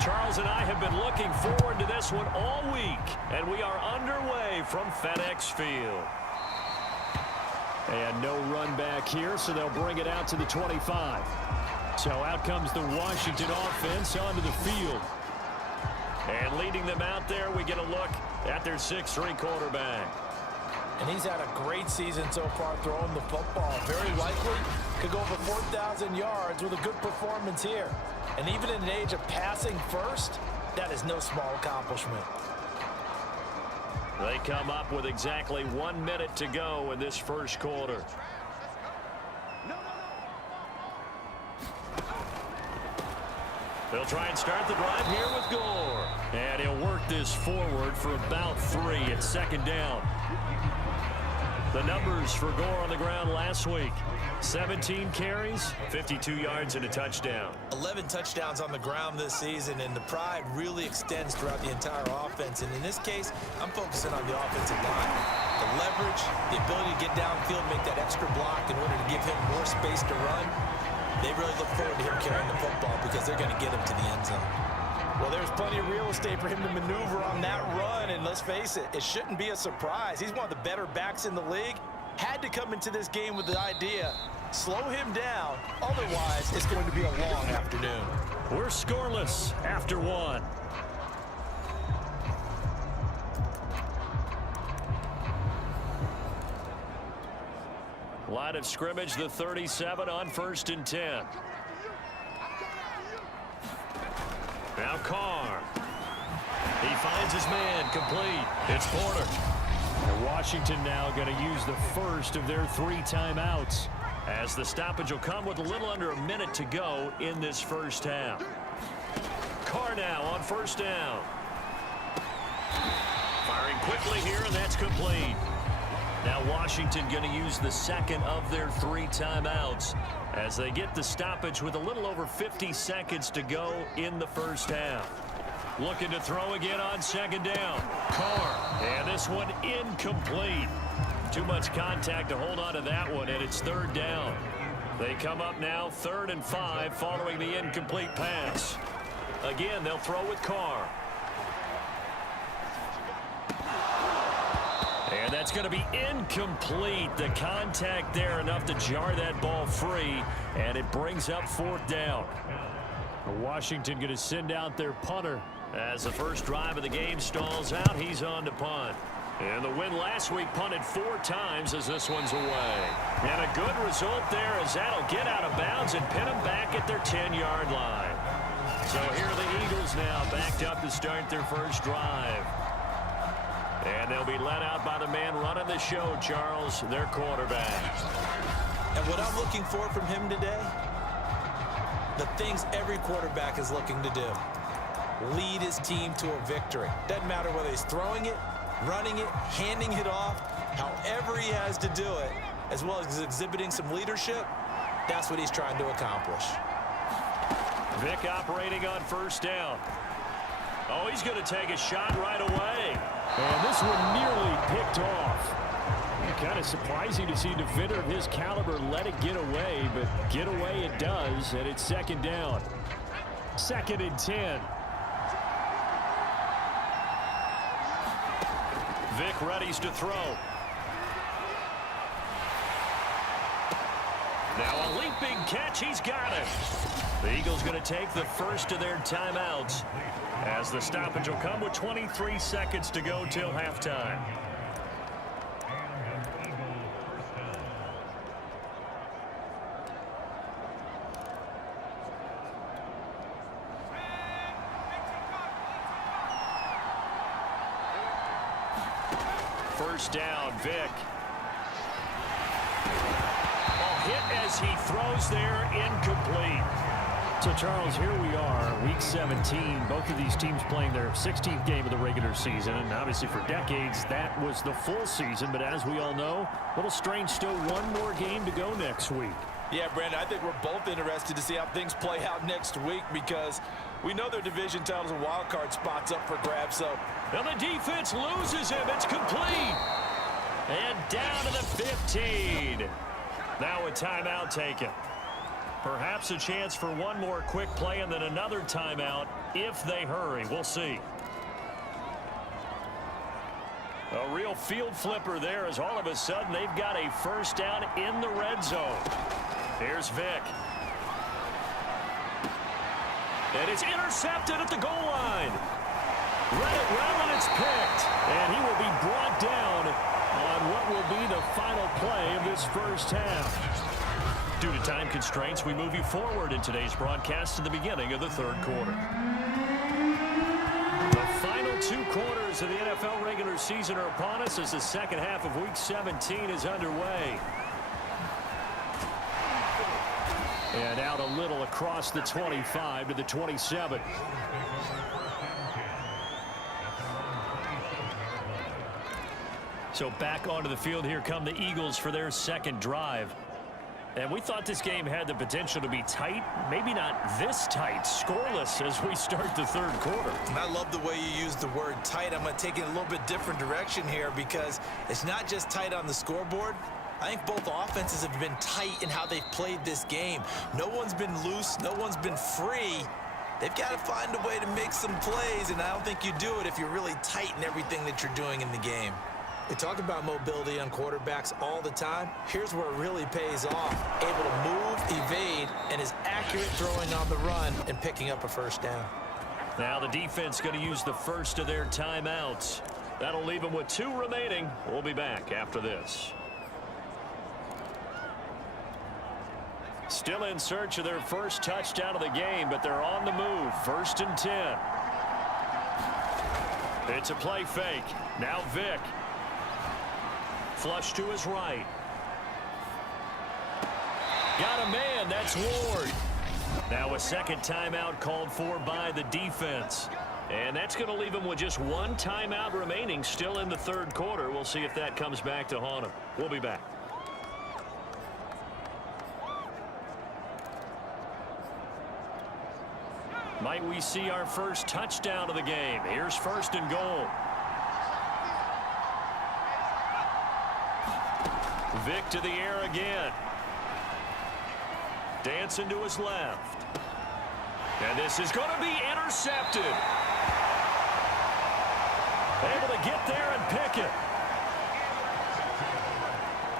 Charles and I have been looking forward to this one all week, and we are underway from FedEx Field. And no run back here, so they'll bring it out to the 25. So out comes the Washington offense onto the field. And leading them out there, we get a look at their 6'3" quarterback. And he's had a great season so far throwing the football. Very likely could go over 4,000 yards with a good performance here. And even in an age of passing first, that is no small accomplishment. They come up with exactly 1 minute to go in this first quarter. They'll try and start the drive here with Gore. And he'll work this forward for about 3 at second down. The numbers for Gore on the ground last week. 17 carries, 52 yards, and a touchdown. 11 touchdowns on the ground this season, and the pride really extends throughout the entire offense. And in this case, I'm focusing on the offensive line. The leverage, the ability to get downfield, make that extra block in order to give him more space to run. They really look forward to him carrying the football because they're going to get him to the end zone. Well, there's plenty of real estate for him to maneuver on that run, and let's face it, it shouldn't be a surprise. He's one of the better backs in the league. Had to come into this game with the idea, slow him down, otherwise it's going to be a long afternoon. We're scoreless after 1. Line of scrimmage, the 37 on 1st and 10. Now Carr. He finds his man, complete. It's Porter. And Washington now going to use the first of their 3 timeouts, as the stoppage will come with a little under a minute to go in this first half. Carr now on 1st down. Firing quickly here, and that's complete. Now Washington going to use the second of their 3 timeouts as they get the stoppage with a little over 50 seconds to go in the first half. Looking to throw again on 2nd down. Carr, and this one incomplete. Too much contact to hold on to that one, and it's 3rd down. They come up now 3rd and 5 following the incomplete pass. Again, they'll throw with Carr. And that's going to be incomplete. The contact there enough to jar that ball free, and it brings up 4th down. Washington going to send out their punter. As the first drive of the game stalls out, he's on to punt. And the win last week punted 4 times as this one's away. And a good result there as that'll get out of bounds and pin them back at their 10-yard line. So here are the Eagles now backed up to start their first drive. And they'll be led out by the man running the show, Charles, their quarterback. And what I'm looking for from him today, the things every quarterback is looking to do. Lead his team to a victory. Doesn't matter whether he's throwing it, running it, handing it off, however he has to do it, as well as exhibiting some leadership, that's what he's trying to accomplish. Vic operating on 1st down. Oh, he's going to take a shot right away. And this one nearly picked off. Kind of surprising to see a defender of his caliber let it get away, but get away it does, and it's 2nd down. 2nd and 10. Vic readies to throw. Now a leaping catch. He's got it. The Eagles going to take the first of their timeouts as the stoppage will come with 23 seconds to go till halftime. First down, Vic. Hit as he throws there, incomplete. So, Charles, here we are, Week 17. Both of these teams playing their 16th game of the regular season. And obviously for decades, that was the full season. But as we all know, a little strange still, one more game to go next week. Yeah, Brandon, I think we're both interested to see how things play out next week because we know their division titles and wild card spots up for grabs. So, now the defense loses him. It's complete. And down to the 15. Now a timeout taken. Perhaps a chance for one more quick play and then another timeout if they hurry. We'll see. A real field flipper there as all of a sudden they've got a first down in the red zone. Here's Vick. And it's intercepted at the goal line. Read it well, and it's picked. And he will be brought down on what will be the final play of this first half. Due to time constraints, we move you forward in today's broadcast to the beginning of the third quarter. The final 2 quarters of the NFL regular season are upon us as the second half of Week 17 is underway. And out a little across the 25 to the 27. So back onto the field, here come the Eagles for their second drive. And we thought this game had the potential to be tight, maybe not this tight, scoreless as we start the third quarter. And I love the way you use the word tight. I'm going to take it a little bit different direction here because it's not just tight on the scoreboard. I think both offenses have been tight in how they've played this game. No one's been loose. No one's been free. They've got to find a way to make some plays, and I don't think you do it if you're really tight in everything that you're doing in the game. We talk about mobility on quarterbacks all the time. Here's where it really pays off. Able to move, evade, and is accurate throwing on the run and picking up a first down. Now the defense going to use the first of their timeouts. That'll leave them with 2 remaining. We'll be back after this. Still in search of their first touchdown of the game, but they're on the move. 1st and 10. It's a play fake. Now Vick. Flush to his right. Got a man. That's Ward. Now a second timeout called for by the defense. And that's going to leave him with just 1 timeout remaining still in the third quarter. We'll see if that comes back to haunt him. We'll be back. Might we see our first touchdown of the game? Here's 1st and goal. Vick to the air again. Dancing to his left. And this is going to be intercepted. Able to get there and pick it.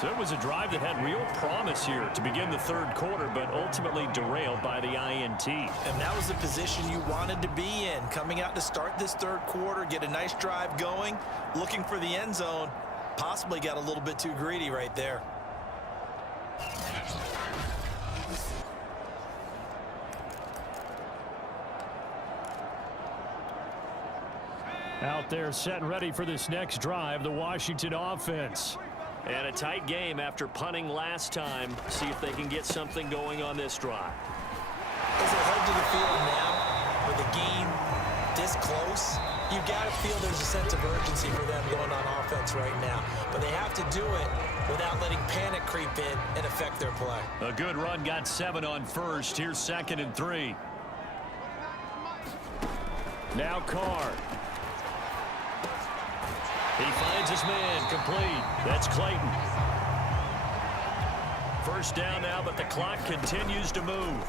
So it was a drive that had real promise here to begin the third quarter, but ultimately derailed by the INT. And that was the position you wanted to be in. Coming out to start this third quarter, get a nice drive going, looking for the end zone. Possibly got a little bit too greedy right there. Out there set and ready for this next drive, the Washington offense. And a tight game after punting last time. See if they can get something going on this drive. As they head to the field now, with the game this close, you've got to feel there's a sense of urgency for them going on offense right now. But they have to do it without letting panic creep in and affect their play. A good run, got 7 on first. Here's 2nd and 3. Now Carr. He finds his man, complete. That's Clayton. First down now, but the clock continues to move.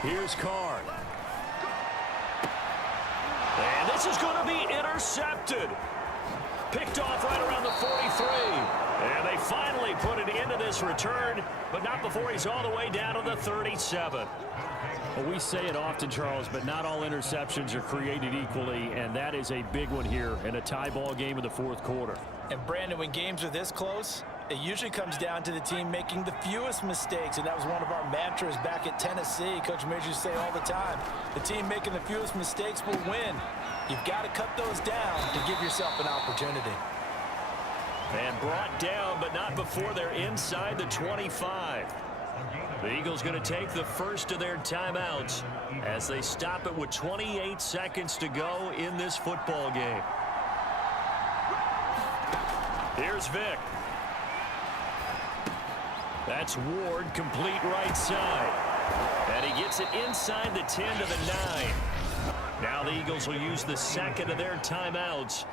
Here's Carr. And this is going to be intercepted. Picked off right around the 43. And they finally put it into this return, but not before he's all the way down to the 37. Well, we say it often, Charles, but not all interceptions are created equally, and that is a big one here in a tie ball game in the fourth quarter. And, Brandon, when games are this close, it usually comes down to the team making the fewest mistakes, and that was one of our mantras back at Tennessee. Coach Major used to say all the time, the team making the fewest mistakes will win. You've got to cut those down to give yourself an opportunity. And brought down, but not before they're inside the 25. The Eagles going to take the first of their timeouts as they stop it with 28 seconds to go in this football game. Here's Vick. That's Ward, complete right side. And he gets it inside the 10 to the 9. Now the Eagles will use the second of their timeouts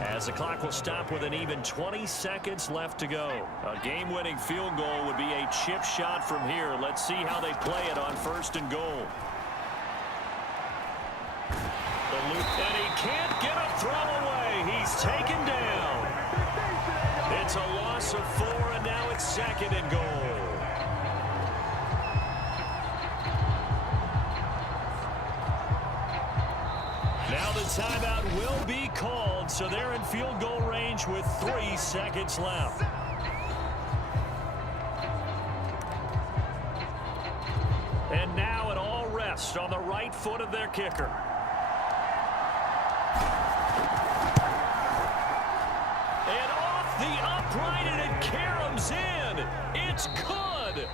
As the clock will stop with an even 20 seconds left to go. A game-winning field goal would be a chip shot from here. Let's see how they play it on 1st and goal. The loop, and he can't get a throw away. He's taken down. It's a loss of 4, and now it's 2nd and goal. Now the timeout will be called, so they're in field goal range with 3 seconds left. And now it all rests on the right foot of their kicker. And off the upright, and it caroms in. It's good.